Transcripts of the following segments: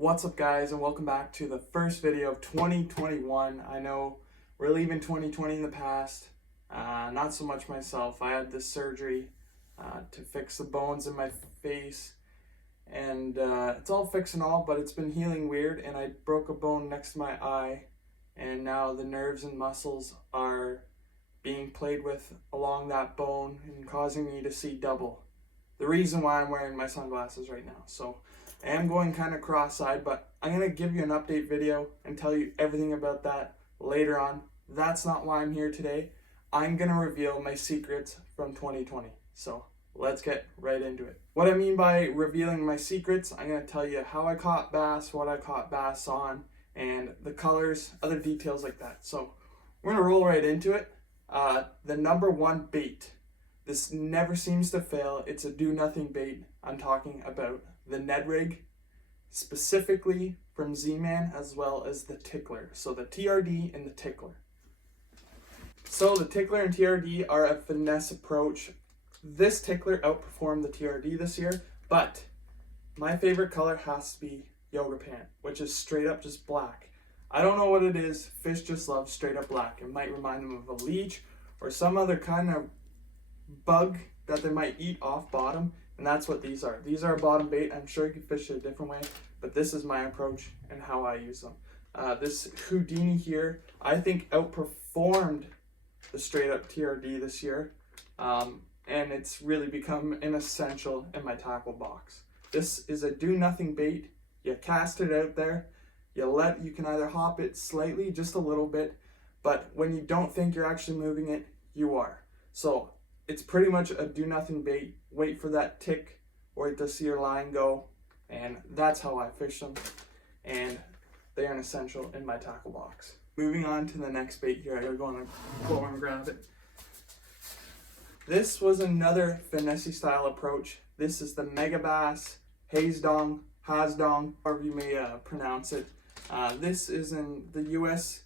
What's up guys, and welcome back to the first video of 2021. I know we're leaving 2020 in the past, not so much myself. I had this surgery to fix the bones in my face, and it's all fixed and all, but it's been healing weird, and I broke a bone next to my eye, and now the nerves and muscles are being played with along that bone and causing me to see double. The reason why I'm wearing my sunglasses right now. So I am going kind of cross-eyed, but I'm going to give you an update video and tell you everything about that later on. That's not why I'm here today. I'm going to reveal my secrets from 2020. So let's get right into it. What I mean by revealing my secrets, I'm going to tell you how I caught bass, what I caught bass on, and the colors, other details like that. So we're going to roll right into it. The number one bait. This never seems to fail. It's a do-nothing bait. I'm talking about the Ned Rig, specifically from Z-Man, as well as the Tickler. So the TRD and the Tickler. So the Tickler and TRD are a finesse approach. This Tickler outperformed the TRD this year, but my favorite color has to be Yoga Pant, which is straight up just black. I don't know what it is. Fish just love straight up black. It might remind them of a leech or some other kind of bug that they might eat off bottom, and that's what these are. These are a bottom bait. I'm sure you can fish it a different way, but this is my approach and how I use them. This Houdini here, I think outperformed the straight up TRD this year, and it's really become an essential in my tackle box. This is a do nothing bait. You cast it out there, you can either hop it slightly, just a little bit, but when you don't think you're actually moving it, you are. So it's pretty much a do nothing bait. Wait for that tick, wait to see your line go, and that's how I fish them, and they are an essential in my tackle box. Moving on to the next bait here, I gotta go and grab it. This was another finesse style approach. This is the Megabass Hazdong, however you may pronounce it. This is in the US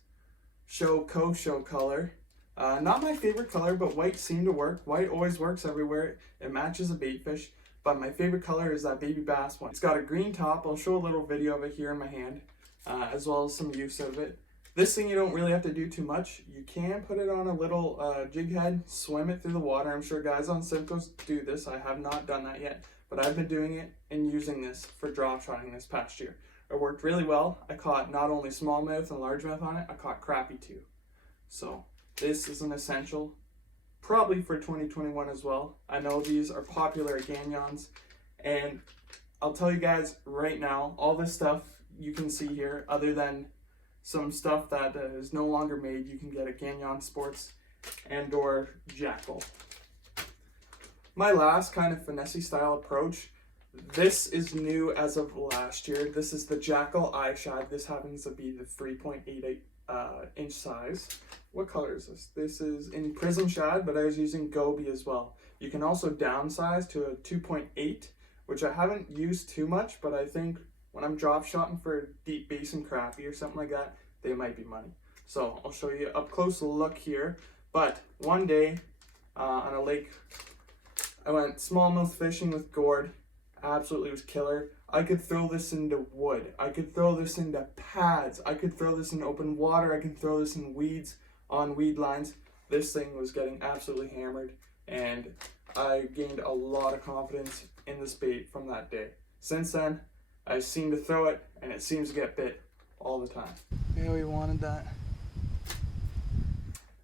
Show color. Not my favorite color, but white seemed to work. White always works everywhere. It matches a bait fish, but my favorite color is that baby bass one. It's got a green top. I'll show a little video of it here in my hand, as well as some use of it. This thing you don't really have to do too much. You can put it on a little jig head, swim it through the water. I'm sure guys on Simcoes do this. I have not done that yet, but I've been doing it and using this for drop shotting this past year. It worked really well. I caught not only smallmouth and largemouth on it, I caught crappie too. So this is an essential, probably for 2021 as well. I know these are popular at Gagnons, and I'll tell you guys right now, all this stuff you can see here, other than some stuff that is no longer made, you can get at Gagnon Sports and or Jackal. My last kind of finesse style approach, this is new as of last year. This is the Jackal Eye Shad. This happens to be the 3.88 inch size. What color is this? This is in Prism Shad, but I was using Goby as well. You can also downsize to a 2.8, which I haven't used too much, but I think when I'm drop shotting for deep basin crappie or something like that, they might be money. So I'll show you up close look here. But one day on a lake, I went smallmouth fishing with Gord. Absolutely was killer. I could throw this into wood. I could throw this into pads. I could throw this in open water. I could throw this in weeds, on weed lines. This thing was getting absolutely hammered, and I gained a lot of confidence in this bait from that day. Since then, I seem to throw it, and it seems to get bit all the time. Yeah, we wanted that.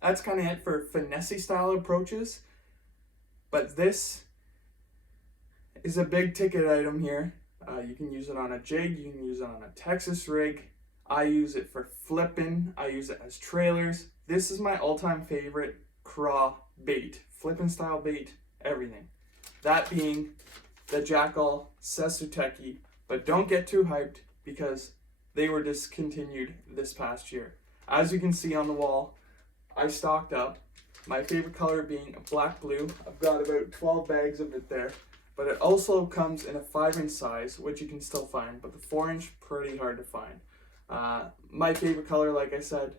That's kind of it for finesse style approaches, but this is a big ticket item here. You can use it on a jig, you can use it on a Texas rig. I use it for flipping, I use it as trailers. This is my all-time favorite craw bait, flipping style bait, everything. That being the Jackal Sesuteki, but don't get too hyped because they were discontinued this past year. As you can see on the wall, I stocked up. My favorite color being a black blue. I've got about 12 bags of it there. But it also comes in a 5-inch size, which you can still find, but the 4-inch, pretty hard to find. My favorite color, like I said,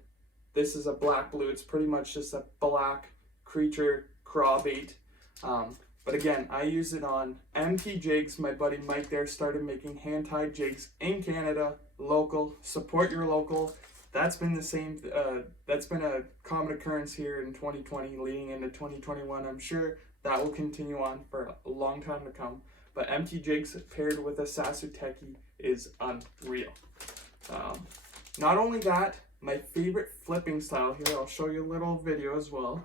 this is a black blue. It's pretty much just a black creature craw bait. But again, I use it on MT jigs. My buddy Mike there started making hand-tied jigs in Canada, local. Support your local. That's been the same. That's been a common occurrence here in 2020, leading into 2021. I'm sure that will continue on for a long time to come. But MT jigs paired with a Sasuteki is unreal. Not only that, my favorite flipping style here. I'll show you a little video as well.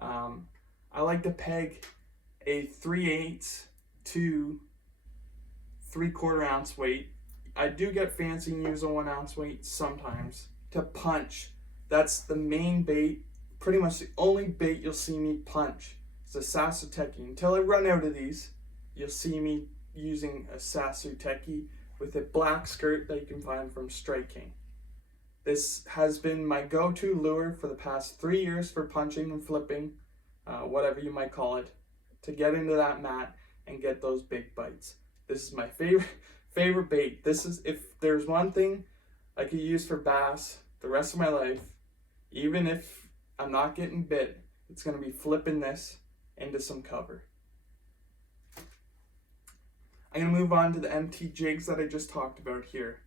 I like to peg a 3/8 to 3/4 ounce weight. I do get fancy and use a 1 ounce weight sometimes to punch. That's the main bait, pretty much the only bait you'll see me punch. It's a Sasuteki. Until I run out of these, you'll see me using a Sasuteki with a black skirt that you can find from Strike King. This has been my go-to lure for the past 3 years for punching and flipping, whatever you might call it, to get into that mat and get those big bites. This is my favorite bait. This is, if there's one thing I could use for bass the rest of my life, even if I'm not getting bit, it's going to be flipping this into some cover. I'm going to move on to the MT jigs that I just talked about here.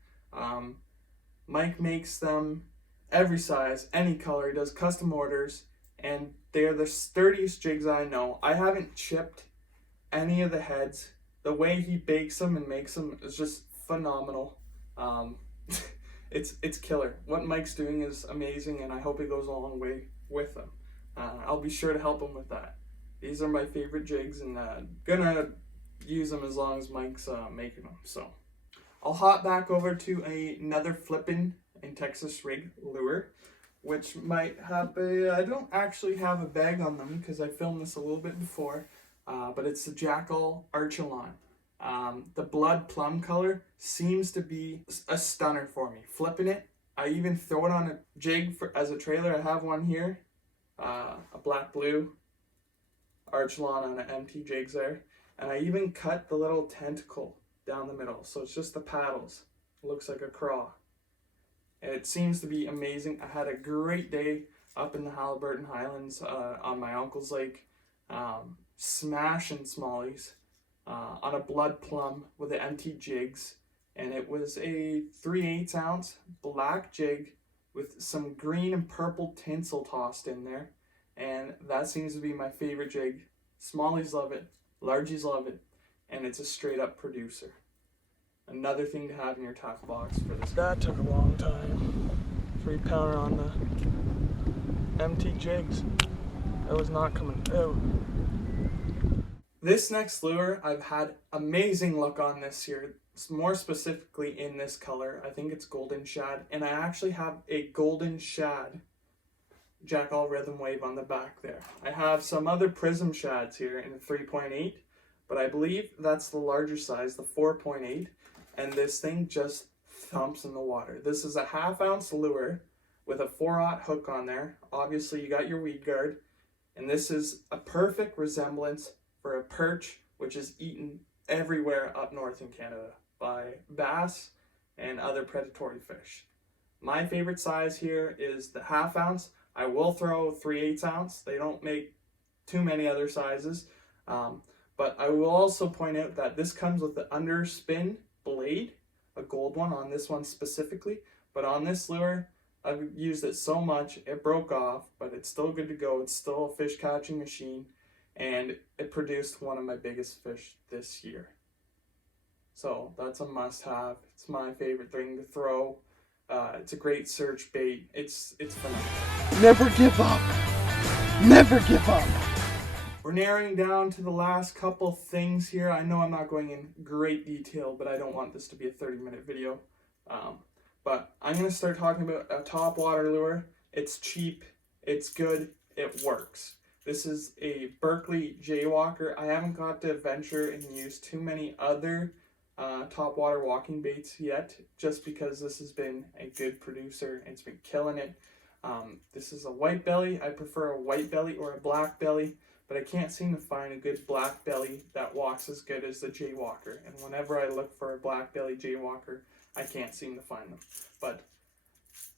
Mike makes them every size, any color. He does custom orders, and they're the sturdiest jigs I know. I haven't chipped any of the heads. The way he bakes them and makes them is just phenomenal. It's killer. What Mike's doing is amazing, and I hope it goes a long way with them. I'll be sure to help him with that. These are my favorite jigs, and gonna use them as long as Mike's making them. So I'll hop back over to another flippin' in Texas rig lure, which might have I don't actually have a bag on them because I filmed this a little bit before, but it's the Jackall Archelon. The blood plum color seems to be a stunner for me. Flipping it, I even throw it on a jig as a trailer. I have one here, a black blue Archelon on an MT jigs there, and I even cut the little tentacle down the middle, so it's just the paddles. It looks like a craw, and it seems to be amazing. I had a great day up in the Haliburton Highlands on my uncle's lake, smashing smallies on a blood plum with the MT jigs, and it was a 3/8 ounce black jig with some green and purple tinsel tossed in there, and that seems to be my favorite jig. Smallies love it, largies love it, and it's a straight up producer. Another thing to have in your tackle box for this. That took a long time. 3-pounder on the MT jigs. That was not coming out. This next lure, I've had amazing luck on this year. More specifically in this color. I think it's Golden Shad, and I actually have a Golden Shad Jackall Rhythm Wave on the back there. I have some other Prism Shads here in the 3.8, but I believe that's the larger size, the 4.8, and this thing just thumps in the water. This is a 1/2 ounce lure with a 4/0 hook on there. Obviously you got your weed guard, and this is a perfect resemblance for a perch, which is eaten everywhere up north in Canada by bass and other predatory fish. My favorite size here is the 1/2 ounce. I will throw 3/8 ounce. They don't make too many other sizes. But I will also point out that this comes with the underspin blade, a gold one on this one specifically. But on this lure, I've used it so much, it broke off, but it's still good to go. It's still a fish catching machine, and it produced one of my biggest fish this year. So that's a must have. It's my favorite thing to throw. It's a great search bait. It's phenomenal. Never give up. Never give up. We're narrowing down to the last couple things here. I know I'm not going in great detail, but I don't want this to be a 30-minute video. But I'm going to start talking about a top water lure. It's cheap, it's good, it works. This is a Berkley Jaywalker. I haven't got to venture and use too many other top water walking baits yet, just because this has been a good producer and it's been killing it. This is a white belly. I prefer a white belly or a black belly, but I can't seem to find a good black belly that walks as good as the Jaywalker. And whenever I look for a black belly Jaywalker, I can't seem to find them. But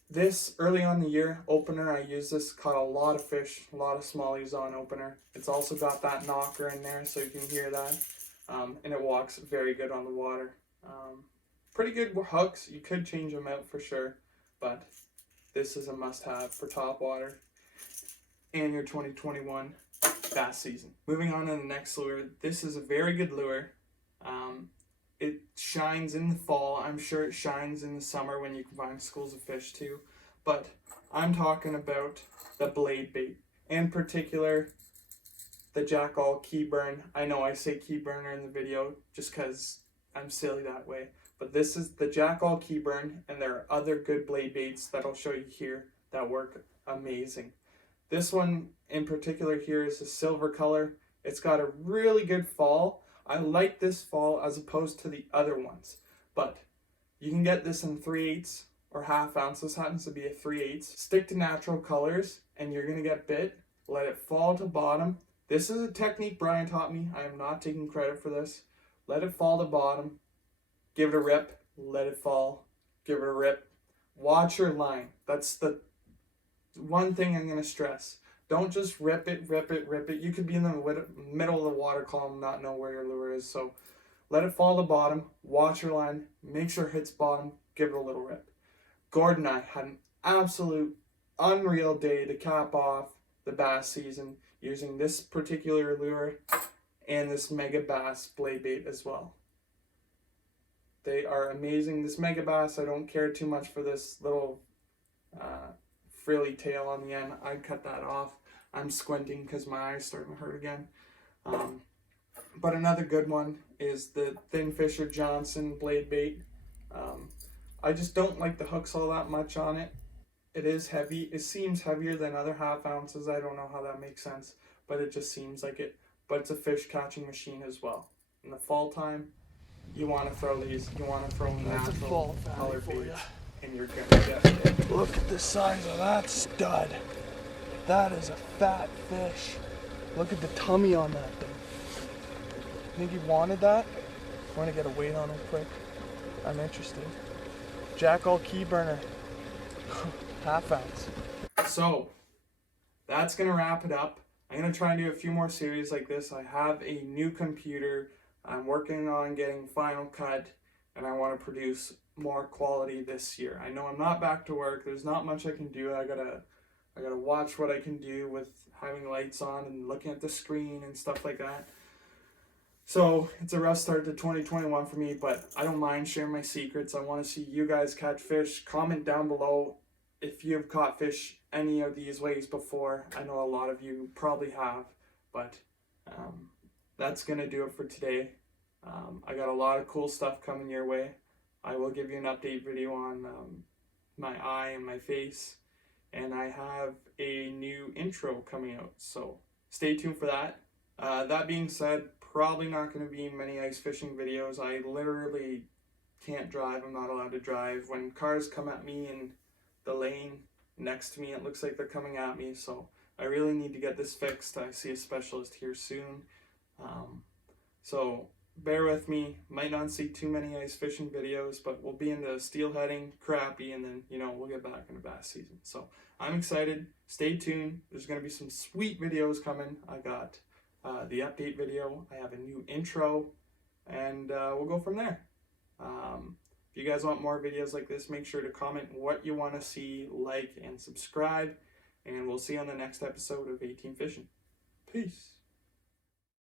This early on the year opener, I used this, caught a lot of fish, a lot of smallies on opener. It's also got that knocker in there so you can hear that. And it walks very good on the water. Pretty good hooks. You could change them out for sure, but this is a must-have for top water and your 2021 bass season. Moving on to the next lure. This is a very good lure. It shines in the fall. I'm sure it shines in the summer when you can find schools of fish too. But I'm talking about the blade bait. In particular, the Jackall Keyburn. I know I say Keyburner in the video just because I'm silly that way. But this is the Jackall Keyburn, and there are other good blade baits that I'll show you here that work amazing. This one in particular here is a silver color. It's got a really good fall. I like this fall as opposed to the other ones, but you can get this in 3/8 or half ounce. This happens to be a 3/8. Stick to natural colors and you're going to get bit. Let it fall to bottom. This is a technique Brian taught me. I am not taking credit for this. Let it fall to bottom. Give it a rip. Let it fall. Give it a rip. Watch your line. That's the one thing I'm going to stress. Don't just rip it, rip it, rip it. You could be in the middle of the water column and not know where your lure is. So let it fall to bottom. Watch your line. Make sure it hits bottom. Give it a little rip. Gordon and I had an absolute unreal day to cap off the bass season using this particular lure and this Megabass blade bait as well. They are amazing. This Megabass, I don't care too much for this little frilly tail on the end. I'd cut that off. I'm squinting because my eyes starting to hurt again. But another good one is the Thin Fisher Johnson blade bait. I just don't like the hooks all that much on it. It is heavy. It seems heavier than other half ounces. I don't know how that makes sense, but it just seems like it. But it's a fish catching machine as well. In the fall time, you want to throw these. You want to throw natural color baits, and you're gonna get it. Look at the size of that stud. That is a fat fish. Look at the tummy on that thing. Think he wanted that? I want to get a weight on him quick. I'm interested. Jackall Keyburner. Half ounce. So that's gonna wrap it up. I'm gonna try and do a few more series like this. I have a new computer. I'm working on getting Final Cut, and I want to produce more quality this year. I know I'm not back to work. There's not much I can do. I gotta watch what I can do with having lights on and looking at the screen and stuff like that. So it's a rough start to 2021 for me, but I don't mind sharing my secrets. I want to see you guys catch fish. Comment down below if you have caught fish any of these ways before. I know a lot of you probably have, but that's going to do it for today. I got a lot of cool stuff coming your way. I will give you an update video on my eye and my face, and I have a new intro coming out, so stay tuned for that. That being said, probably not going to be many ice fishing videos. I literally can't drive. I'm not allowed to drive. When cars come at me in the lane next to me, it looks like they're coming at me, so I really need to get this fixed. I see a specialist here soon. So bear with me. Might not see too many ice fishing videos, but we'll be into steelheading, crappie, and then, you know, we'll get back into bass season. So I'm excited. Stay tuned. There's going to be some sweet videos coming. I got the update video. I have a new intro, and we'll go from there. If you guys want more videos like this, make sure to comment what you want to see, like, and subscribe, and we'll see you on the next episode of 18 Fishing. Peace.